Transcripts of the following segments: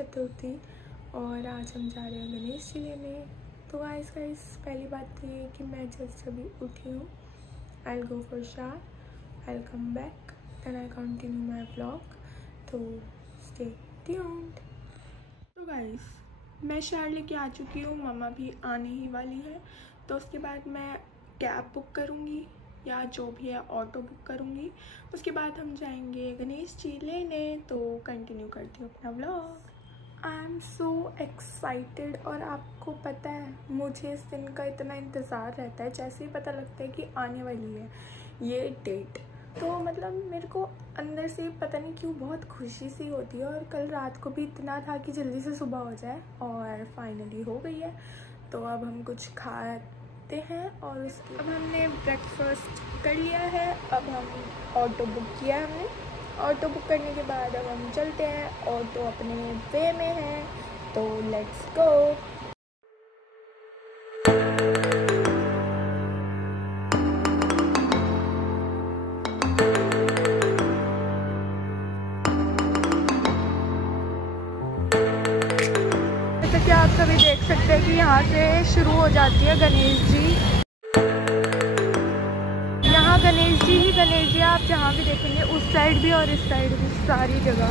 चतुर्थी और आज हम जा रहे हैं गणेश जी लेने। तो गाइस पहली बात तो ये कि मैं जस्ट अभी उठी हूँ। I will go for shower, I will come back, then I continue my blog. तो स्टे ट्यून्ड। तो गाइस मैं शावर लेके आ चुकी हूँ, मम्मा भी आने ही वाली है। तो उसके बाद मैं कैब बुक करूँगी या जो भी है ऑटो बुक करूँगी। उसके बाद हम जाएंगे गणेश जी लेने। तो कंटिन्यू करती हूँ अपना vlog. I am so excited. और आपको पता है मुझे इस दिन का इतना इंतज़ार रहता है, जैसे ही पता लगता है कि आने वाली है ये डेट, तो मतलब मेरे को अंदर से पता नहीं क्यों बहुत खुशी सी होती है। और कल रात को भी इतना था कि जल्दी से सुबह हो जाए और फाइनली हो गई है। तो अब हम कुछ खाते हैं और उसके अब हमने ब्रेकफास्ट कर लिया है। अब हम ऑटो बुक किया है हमने। ऑटो बुक करने के बाद अब हम चलते हैं। ऑटो अपने वे में है, तो लेट्स गो। जैसे कि आप सभी देख सकते हैं कि यहाँ से शुरू हो जाती है गणेश जी। यहाँ गणेश जी ही गणेश जी, आप जहाँ भी देखेंगे उस साइड भी और इस साइड भी, सारी जगह।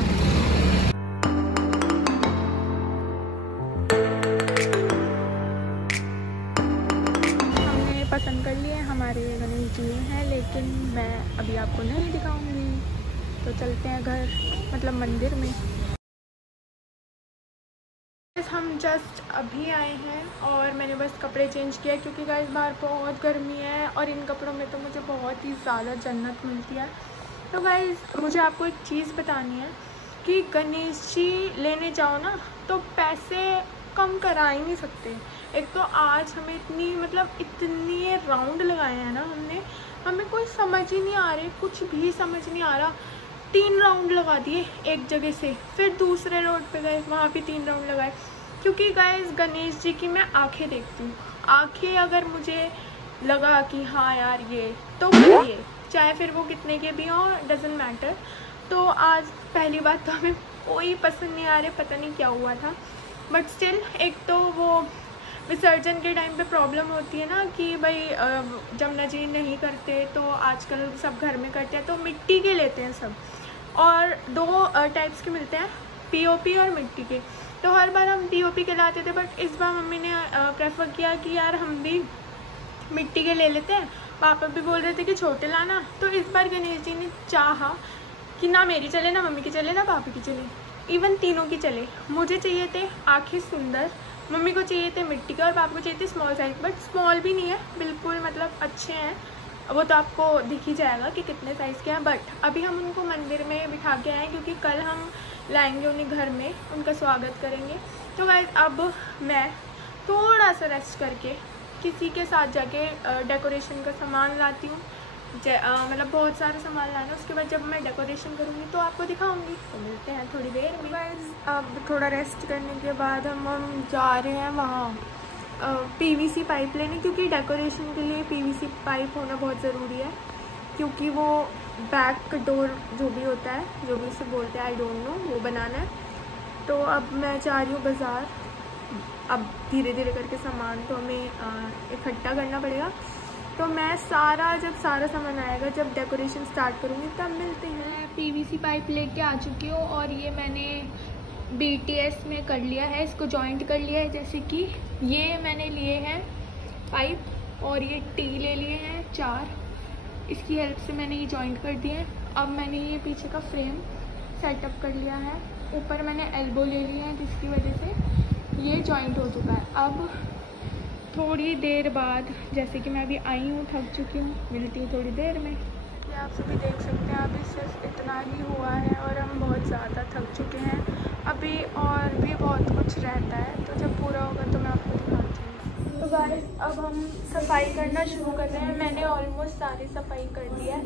हमने पसंद कर लिए हमारे गणेश जी हैं, लेकिन मैं अभी आपको नहीं दिखाऊंगी। तो चलते हैं घर, मतलब मंदिर में। हम जस्ट अभी आए हैं और मैंने बस कपड़े चेंज किया क्योंकि गाइस बाहर बहुत गर्मी है और इन कपड़ों में तो मुझे बहुत ही ज़्यादा जन्नत मिलती है। तो गाइस मुझे आपको एक चीज़ बतानी है कि गणेश जी लेने जाओ ना तो पैसे कम करा ही नहीं सकते। एक तो आज हमें इतनी राउंड लगाए हैं ना हमने, हमें कोई समझ ही नहीं आ रही, कुछ भी समझ नहीं आ रहा। 3 राउंड लगा दिए एक जगह से, फिर दूसरे रोड पे गए, वहाँ भी 3 राउंड लगाए। क्योंकि गाइस गणेश जी की मैं आंखें देखती हूँ, आंखें अगर मुझे लगा कि हाँ यार ये तो ये, चाहे फिर वो कितने के भी हों, डजेंट मैटर। तो आज पहली बात तो हमें कोई पसंद नहीं आ रहे, पता नहीं क्या हुआ था। बट स्टिल एक तो वो विसर्जन के टाइम पे प्रॉब्लम होती है ना कि भाई जमुना जी नहीं करते, तो आजकल सब घर में करते हैं, तो मिट्टी के लेते हैं सब। और 2 टाइप्स के मिलते हैं, पीओपी और मिट्टी के। तो हर बार हम पीओपी के लाते थे, बट इस बार मम्मी ने प्रेफर किया कि यार हम भी मिट्टी के ले लेते हैं। पापा भी बोल रहे थे कि छोटे लाना। तो इस बार गणेश जी ने चाहा कि ना मेरी चले, ना मम्मी की चले, ना पापा की चले, इवन तीनों की चले। मुझे चाहिए थे आँखें सुंदर, मम्मी को चाहिए थे मिट्टी के और पापा को चाहिए थे स्मॉल साइज। बट स्मॉल भी नहीं है, बिल्कुल मतलब अच्छे हैं। वो तो आपको दिख ही जाएगा कि कितने साइज़ के हैं। बट अभी हम उनको मंदिर में बिठा के आए क्योंकि कल हम लाएंगे उन्हें घर में, उनका स्वागत करेंगे। तो गाइस अब मैं थोड़ा सा रेस्ट करके किसी के साथ जाके डेकोरेशन का सामान लाती हूँ। मतलब बहुत सारा सामान लाना है। उसके बाद जब मैं डेकोरेशन करूँगी तो आपको दिखाऊँगी। तो मिलते हैं थोड़ी देर में। गाइस अब थोड़ा रेस्ट करने के बाद हम जा रहे हैं वहाँ पीवीसी पाइप लेने, क्योंकि डेकोरेशन के लिए पीवीसी पाइप होना बहुत ज़रूरी है। क्योंकि वो बैक डोर जो भी होता है, जो भी उसे बोलते हैं, आई डोंट नो, वो बनाना है। तो अब मैं जा रही हूँ बाज़ार। अब धीरे धीरे करके सामान तो हमें इकट्ठा करना पड़ेगा। तो मैं जब सारा सामान आएगा, जब डेकोरेशन स्टार्ट करूँगी तब मिलते हैं। पीवीसी पाइप लेके आ चुकी हूँ और ये मैंने BTS में कर लिया है, इसको जॉइंट कर लिया है। जैसे कि ये मैंने लिए हैं पाइप और ये टी ले लिए हैं 4, इसकी हेल्प से मैंने ये जॉइंट कर दिए हैं। अब मैंने ये पीछे का फ्रेम सेटअप कर लिया है, ऊपर मैंने एल्बो ले लिए हैं, जिसकी वजह से ये जॉइंट हो चुका है। अब थोड़ी देर बाद, जैसे कि मैं अभी आई हूँ, थक चुकी हूँ, मिलती हूँ थोड़ी देर में। ये आप सभी देख सकते हैं अभी सिर्फ इतना ही हुआ है और हम बहुत ज़्यादा थक चुके हैं अभी, और भी बहुत कुछ रहता है। तो जब पूरा होगा तो मैं आपको दिखाती हूँ। तो गाइस अब हम सफाई करना शुरू कर रहे हैं। मैंने ऑलमोस्ट सारी सफाई कर दी है,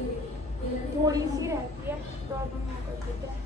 थोड़ी सी रहती है, तो अब हम वो कर देते हैं।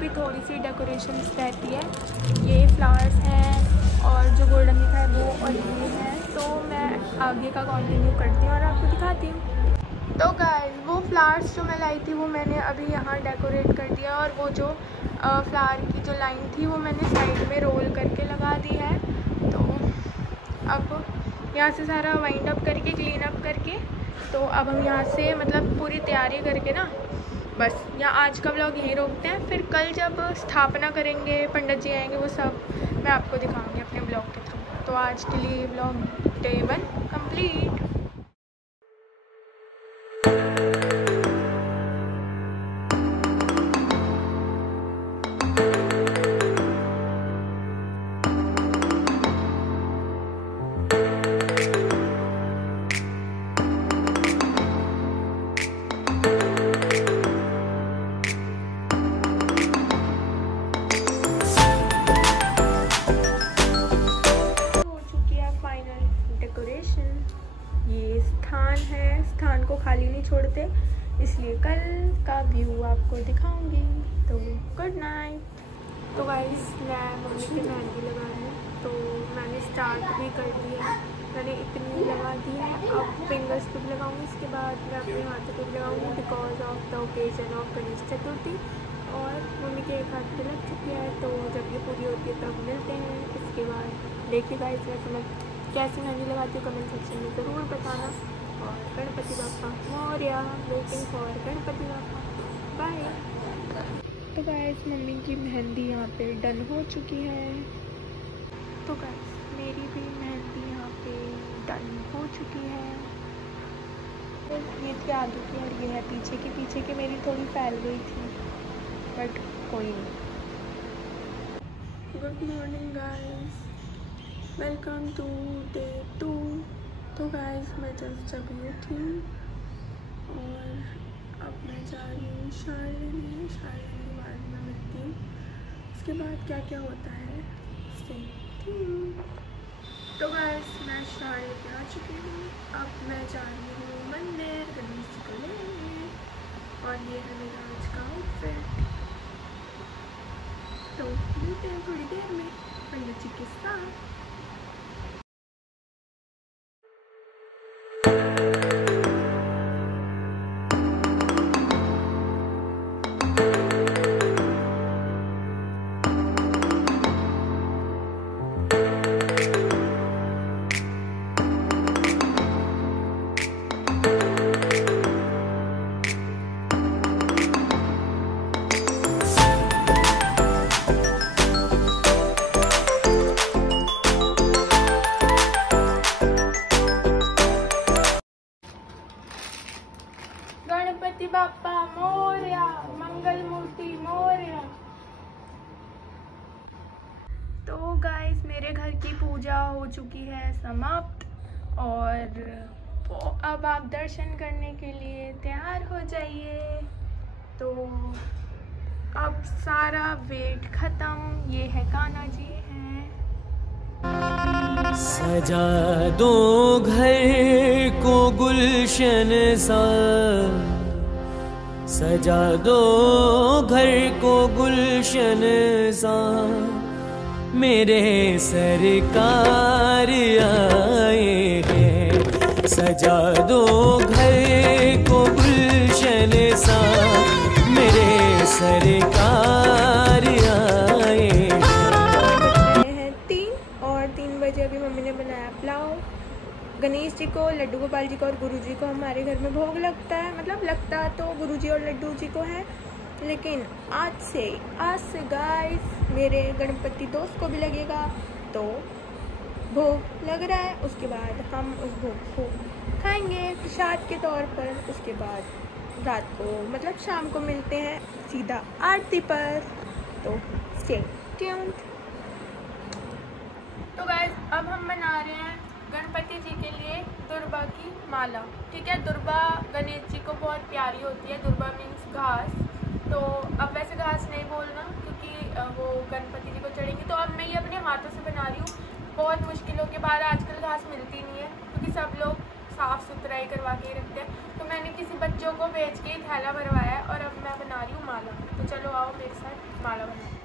अभी थोड़ी सी डेकोरेशंस रहती है। ये फ्लावर्स हैं और जो गोल्डन दिखा है वो, और ये है। तो मैं आगे का कंटिन्यू करती हूँ और आपको दिखाती हूँ। तो गाइस वो फ्लावर्स जो मैं लाई थी वो मैंने अभी यहाँ डेकोरेट कर दिया, और वो जो फ्लावर की जो लाइन थी वो मैंने साइड में रोल करके लगा दी है। तो अब यहाँ से सारा वाइंड अप करके, क्लीन अप करके, तो अब हम यहाँ से मतलब पूरी तैयारी करके ना बस यहाँ आज का व्लॉग यहीं रोकते हैं। फिर कल जब स्थापना करेंगे, पंडित जी आएंगे, वो सब मैं आपको दिखाऊंगी अपने ब्लॉग के थ्रू। तो आज के लिए व्लॉग डे 1 कंप्लीट। ये स्थान है, स्थान को खाली नहीं छोड़ते, इसलिए कल का व्यू आपको दिखाऊंगी। तो गुड नाइट। तो गाइस मैं मम्मी की मेहंदी लगा रही हूँ, तो मैंने स्टार्ट भी कर दिया। मैंने इतनी लगा दी है, अब फिंगर्स पे भी लगाऊंगी, इसके बाद मैं अपने हाथों पे भी लगाऊंगी because of the occasion of Ganesh Chaturthi. और मम्मी के एक हाथ पे लग चुकी है, तो जब ये पूरी होती है तब मिलते हैं। इसके बाद देखिए गाइस वैसे मैं कैसी मेहंदी लगाती हूँ कमेंट सेक्शन में ज़रूर बताना। और Ganpati Bappa Morya, waiting for Ganpati Bappa, bye. तो गाइस मम्मी की मेहंदी यहाँ पे डन हो चुकी है। तो गाइस मेरी भी मेहंदी यहाँ पे डन हो चुकी है। तो ये थी आगे की और ये है पीछे की। पीछे की मेरी थोड़ी फैल गई थी, बट कोई नहीं। Good morning guys, welcome to day 2। तो गाइस मैं जस्ट अभी उठी और अब मैं जा रही हूँ शालिनी के बाद मैं मिलती हूँ। उसके बाद क्या क्या होता है स्टे ट्यून्ड। तो गाइस मैं शादी पे आ चुकी हूँ, अब मैं जा रही हूँ मंदिर गणेश जी को लेने, और ये है मेरा आज का आउटफिट। तो मिलते हैं थोड़ी देर में पंडित जी के साथ। गणपति बाप्पा मोरया, मंगल मूर्ति मोरया। तो गाइस मेरे घर की पूजा हो चुकी है समाप्त, और अब आप दर्शन करने के लिए तैयार हो जाइए। तो अब सारा वेट खत्म। ये है कान्हा जी हैं। सजा दो घर को गुलशन सा, सजा दो घर को गुलशन सा, मेरे सरकार आए हैं। सजा दो घर को गुलशन सा, मेरे सरकार आए हैं। 3 बजे अभी मम्मी ने बनाया पुलाव। गणेश जी को, लड्डू गोपाल जी को और गुरु जी को हमारे घर में भोग लगता है। मतलब लगता तो गुरु जी और लड्डू जी को है, लेकिन आज से गाइस मेरे गणपति दोस्त को भी लगेगा, तो भोग लग रहा है। उसके बाद हम उस भोग को खाएंगे प्रसाद के तौर पर। उसके बाद रात को मतलब शाम को मिलते हैं सीधा आरती पर। तो स्टे ट्यून्ड। तो गाइस अब हम बना रहे हैं गणपति जी के लिए दुर्बा की माला। ठीक है, दुर्बा गणेश जी को बहुत प्यारी होती है। दुर्बा मीन्स घास। तो अब वैसे घास नहीं बोलना क्योंकि वो गणपति जी को चढ़ेंगी। तो अब मैं ये अपने हाथों से बना रही हूँ। बहुत मुश्किलों के बाद आजकल घास मिलती नहीं है, क्योंकि सब लोग साफ़ सुथरा ही करवा के रखते हैं। तो मैंने किसी बच्चों को भेज के थैला भरवाया है और अब मैं बना रही हूँ माला। तो चलो आओ मेरे साथ माला बनाते हैं।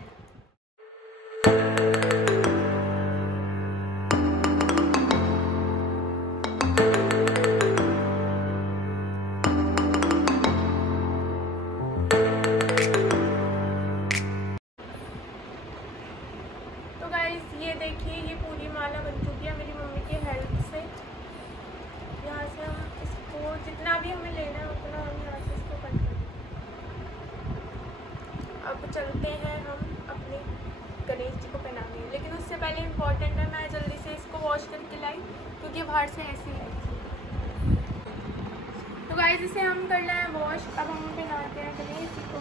तो गाइस ये देखिए, ये पूरी माला बन चुकी है मेरी मम्मी की हेल्प से। यहाँ से हम इसको जितना भी हमें लेना है उतना हम यहाँ से इसको कट कर देंगे। अब चलते हैं हम अपने गणेश जी को पहनाने, लेकिन उससे पहले इम्पोर्टेंट है मैं जल्दी से इसको वॉश करके लाई क्योंकि बाहर से ऐसे ही आई। तो गाइस इसे हम करना है वॉश। अब हम पहनाते हैं गणेश जी को।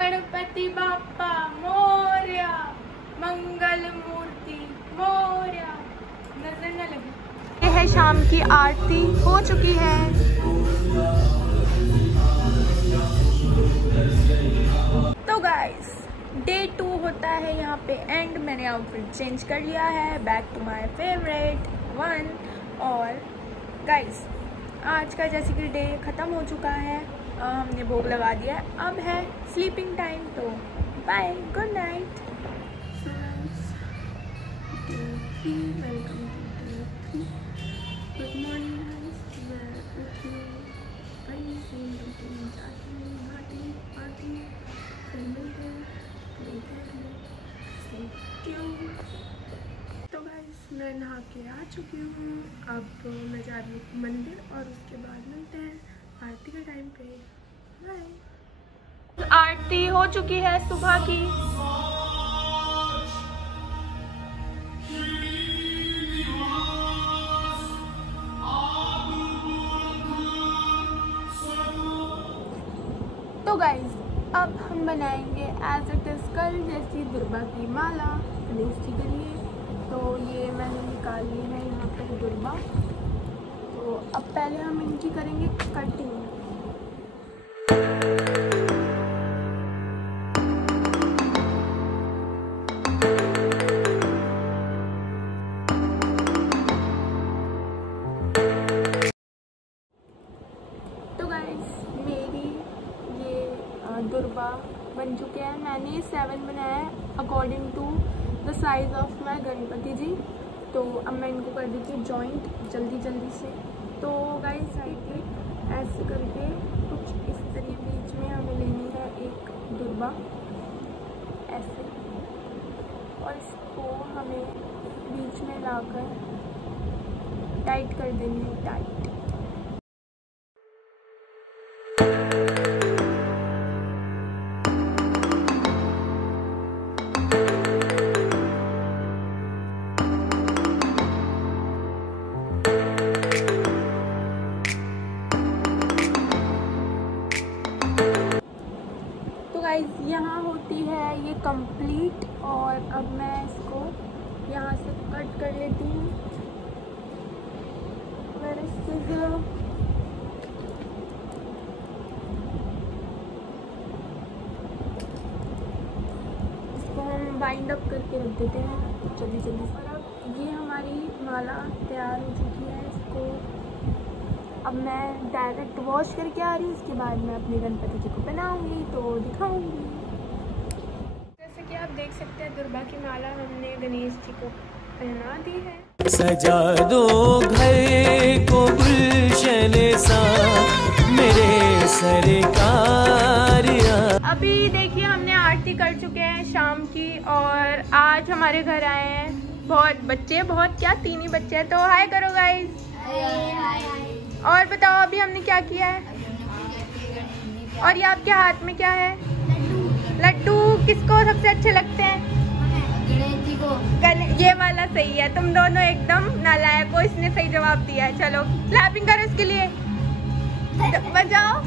गणपति बाप्पा मोरया, मंगल मूर्ति मोरया। नजर न लगे। ये है शाम की आरती हो चुकी है। तो गाइस डे 2 होता है यहाँ पे एंड। मैंने आउटफिट चेंज कर लिया है, back to my favourite one. और गाइस आज का जैसे कि डे ख़त्म हो चुका है, हमने भोग लगा दिया है, अब है स्लीपिंग टाइम। तो bye, good night. Welcome to good morning guys. मैं उठी तो गाइस मैं नहा के आ चुकी हूँ। अब मैं जा रही हूँ मंदिर और उसके बाद मिलते हैं आरती के टाइम पे। बाय। आरती हो चुकी है सुबह की। तो गाइस अब हम बनाएंगे एज इट इज कल जैसी दुर्बा की माला गणेश जी के लिए। तो ये मैंने निकाली है यहाँ पे दुर्बा। तो अब पहले हम इनकी करेंगे कटिंग। तो गाइस मेरी ये दुर्बा बन चुके हैं। मैंने 7 बनाया है according to the size of my Ganpati ji. तो अब मैं इनको कर देती हूँ जॉइंट जल्दी जल्दी से। तो गाइस साइड में ऐसे करके कुछ इस तरीके बीच में हमें लेनी है एक दुर्बा ऐसे, और इसको हमें बीच में लाकर टाइट कर देनी है, टाइट। यहाँ होती है ये कंप्लीट, और अब मैं इसको यहाँ से कट कर लेती हूँ। इसको हम बाइंड अप करके रख देते हैं जल्दी जल्दी से। और अब ये हमारी माला तैयार हो चुकी है। इसको अब मैं डायरेक्ट वॉश करके आ रही हूँ, उसके बाद मैं अपने गणपति जी को पहनाऊँगी तो दिखाऊँगी। जैसे कि आप देख सकते हैं दुर्बा की माला हमने गणेश जी को पहना दी है। सजा दो घर को गुलशन सा मेरे सरकार। अभी देखिए हमने आरती कर चुके हैं शाम की, और आज हमारे घर आए हैं बहुत बच्चे, बहुत क्या 3 ही बच्चे हैं। तो हाय करो गाइस। और बताओ अभी हमने क्या किया है। और ये आपके हाथ में क्या है? लड्डू। किसको सबसे अच्छे लगते हैं? गणेश जी को। ये वाला सही है। तुम दोनों एकदम नालायक हो, इसने सही जवाब दिया है। चलो क्लैपिंग करो इसके लिए, बजाओ।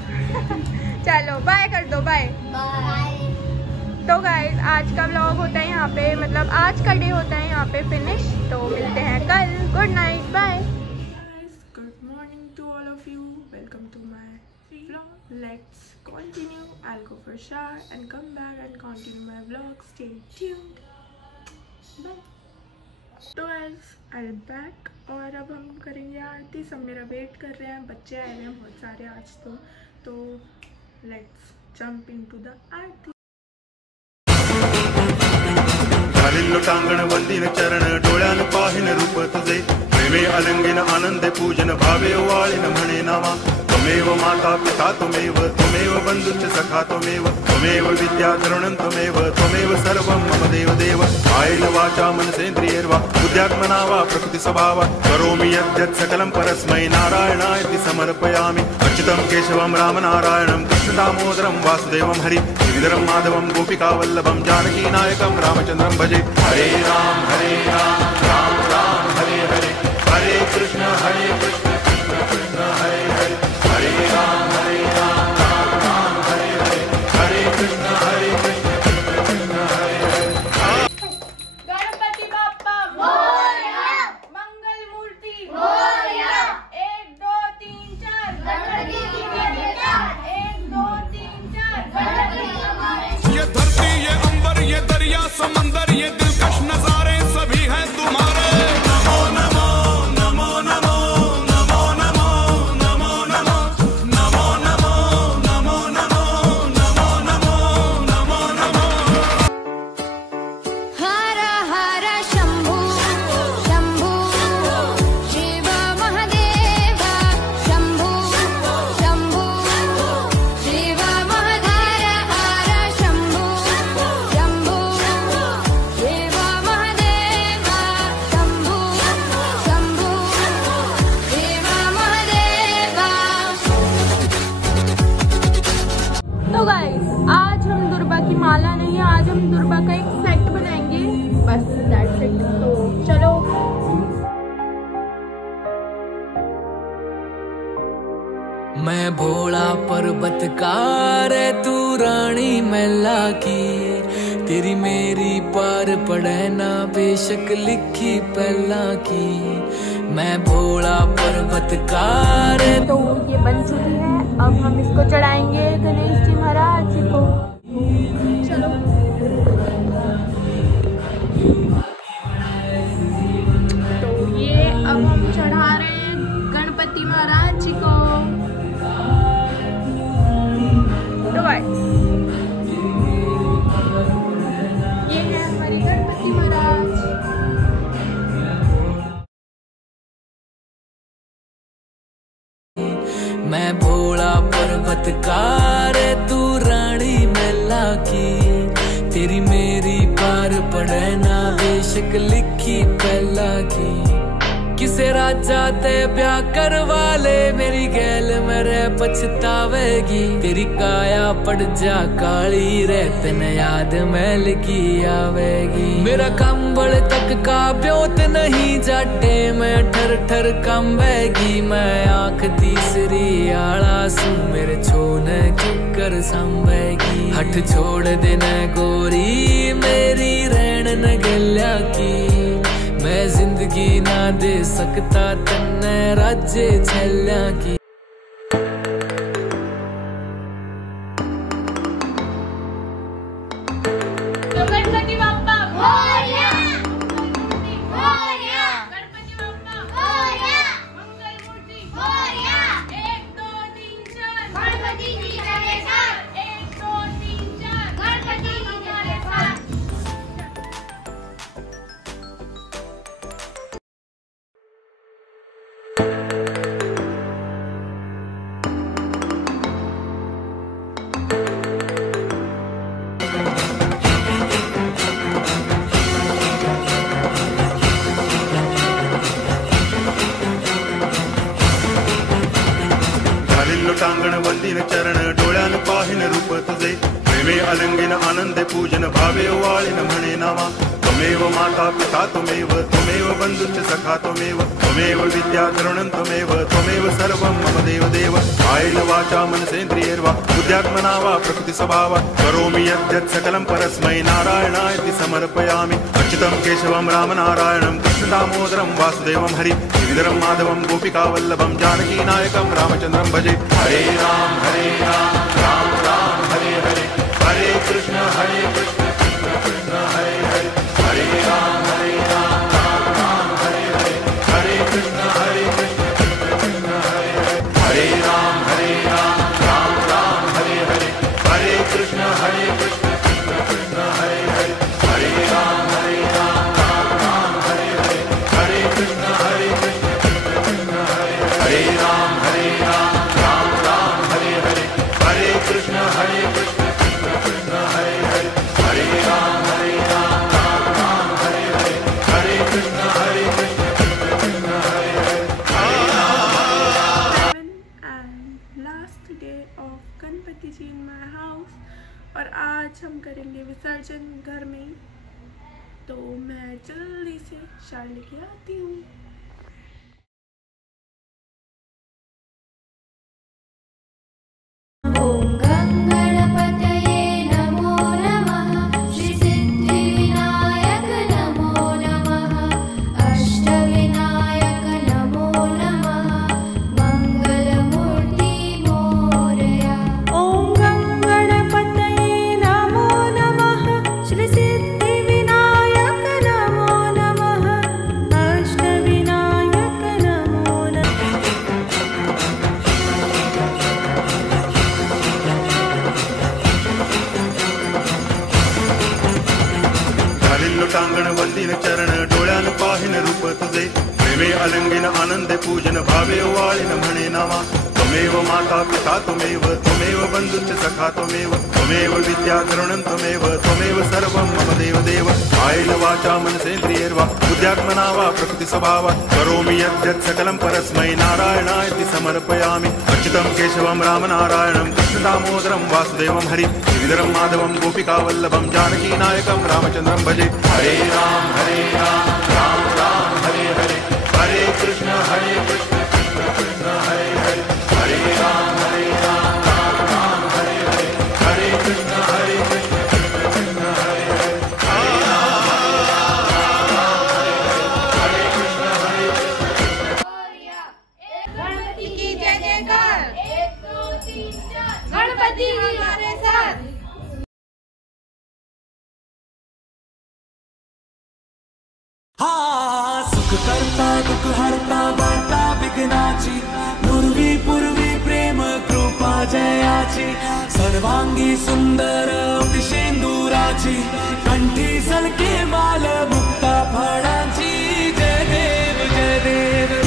चलो बाय कर दो, बाय। तो गाइस आज का व्लॉग होता है यहाँ पे, मतलब आज का डे होता है यहाँ पे फिनिश। तो मिलते हैं कल। Good night, bye. Good morning to all of you, welcome to my vlog. let's continue. I'll go for a shower and come back and continue my vlog. Stay tuned. Bye. तो I'll back और अब हम करेंगे आरती। सब मेरा wait कर रहे हैं, बच्चे आए हैं बहुत सारे आज तो let's jump into the आरती। टांगण वंदिन चरण डोळ्यान पाहिन रूप तुझे प्रेमे अलंगिन आनंदे पूजन भावे वाळिन म्हणे नामा त्वमेव माता पिता त्वमेव त्वमेव बंधुश्च सखा त्वमेव विद्या तरुणं त्वमेव सर्वं मम देव कायेन वाचा मनसेन्द्रियैर्वा बुद्ध्यात्मना वा प्रकृति स्वभावा करोमि यद्यत् सकलं परस्मै नारायणायति समर्पयामि अच्युतं केशवं रामनारायणं कृष्णदामोदरं वासुदेवं हरि गिरिधरं माधवं गोपिकावल्लभं जानकीनायकं रामचन्द्रं भजे। हरे राम राम राम हरे हरे हरे कृष्ण कृष्ण कृष्ण हरे हरे हरे राम राम राम हरे हरे हरे कृष्ण कृष्ण कृष्ण हरे हरे। गणपति बाप्पा मोरया, मंगल मूर्ति मोरया। 1 2 3 4 गणपति की जय। 1 2 3 4 गणपति। ये धरती ये अंबर ये दरिया समंदर ये दिलकश नजारे सभी हैं तुम्हारे। नमो नमो नमो नमो नमो नमो नमो नमो नमो नमो नमो नमो नमो नमो नमो। हर हर शंभु शंभु शिव महादेव शंभु शंभु शिव महाधर हर शंभु शंभु शिव महादेव शंभु शंभु शिव महादेव। तो गाइस आज हम दुर्गा की माला नहीं, आज हम दुर्गा का एक सेट बनाएंगे, बस दैट्स इट। तो चलो। मैं भोला पर्वतकार है तू रानी मैला की तेरी मेरी पार पड़े ना बेशक लिखी पहला की। मैं भोला पर्वतकार है तो ये बन चुकी है, अब हम इसको चढ़ाएंगे गणेश जी महाराज जी को। चलो। तो ये अब हम चढ़ा रहे हैं गणपति महाराज जी को। तो गाइस ये है हमारी गणपति महाराज। मैं भोला पर्वतकार है तू रानी मैला की तेरी मेरी पार पड़े ना बेशक लिखी पहला की। किसे राजा ते ब्याह करवा ले मेरी गैल मेरे पछतावेगी तेरी काया पड़ जा काली रहते न याद मैल की आवेगी। मेरा कंबल तक का ब्योत नहीं जाटे मैं ठर ठर कंबेगी। मैं आंख तीसरी आला सू मेरे छोन किकर संभेगी। हट छोड़ देना गोरी मेरी रैन न गल्या की मैं जिंदगी ना दे सकता तन्ने राज्य छल्या की। तो गणपति बाप्पा मोरया, मोरया। गणपति बाप्पा मोरया, मंगल मूर्ति मोरया। 1 2 3 4 गणपति जी के साथ। 1 2 3 4 गणपति जी के साथ। टांगण वंदिन चरण डोळ्यान पाहिन रूप तुझे प्रेमे अलंगिन आनंदे पूजन भावे वाळिन म्हणे नामा त्वमेव माता पिता त्वमेव बंधुश्च सखा त्वमेव विद्या तरुणं त्वमेव सर्वं मम देव कायेन वाचा मनसेन्द्रियैर्वा बुद्ध्यात्मना वा प्रकृति स्वभावा करोमि यद्यत् सकलं परस्मै नारायणायति समर्पयामि अच्युतं केशवं रामनारायणं कृष्णदामोदरं वासुदेवं हरि गिरिधरं माधवं गोपिकावल्लभं जानकीनायकं रामचन्द्रं भजे। हरे Ram of Ganpati ji in my house. और आज हम करेंगे विसर्जन घर में ही, तो मैं जल्दी से शाल लेके आती हूँ। ॐ गणपतये नमो नमः, श्रीसिद्धिविनायक नमो नमः, अष्टविनायक नमो नमः, मङ्गलमूर्ति मोरया। ॐ गणपतये नमो नमः, श्रीसिद्धिविनायक नमो नमः, अष्टविनायक नमो नमः। टांगण वंदिन चरण डोळ्यान पाहिन रूप तुझे, प्रेमे अलंगिन आनंदे पूजन भावे वाळिन म्हणे नामा। त्वमेव माता पिता त्वमेव, त्वमेव बंधुश्च सखा त्वमेव, त्वमेव विद्या करुणं त्वमेव, त्वमेव सर्वं मम देव देव। कायेन वाचा मनसेन्द्रियैर्वा बुद्ध्यात्मना वा प्रकृति स्वभावा करोमि यद्यत् सकलं परस्मै नारायणायति समर्पयामि। अच्युतं केशवं रामनारायणं कृष्ण दामोदरं वासुदेवं हरि श्रीधरं माधवं गोपिकावल्लभं जानकीनायकं रामचन्द्रं भजे। हरे राम राम राम हरे हरे, हरे कृष्ण कृष्ण कृष्ण हरे हरे, हरे राम राम राम हरे हरे, हरे कृष्ण कृष्ण कृष्ण हरे हरे, हरे राम हरे कृष्ण हरे कृष्ण। गणपति की जय जयकार। 1 2 3 4 गणपति हमारे साथ। हाँ, सुख करता दुख हरता वार्ता विघ्नाची, पूर्वी पूर्वी प्रेम कृपा जयाची, सर्वांगी सुंदर शेंदुराची, कंठी सलके माल मुक्ता फळांची। जय देव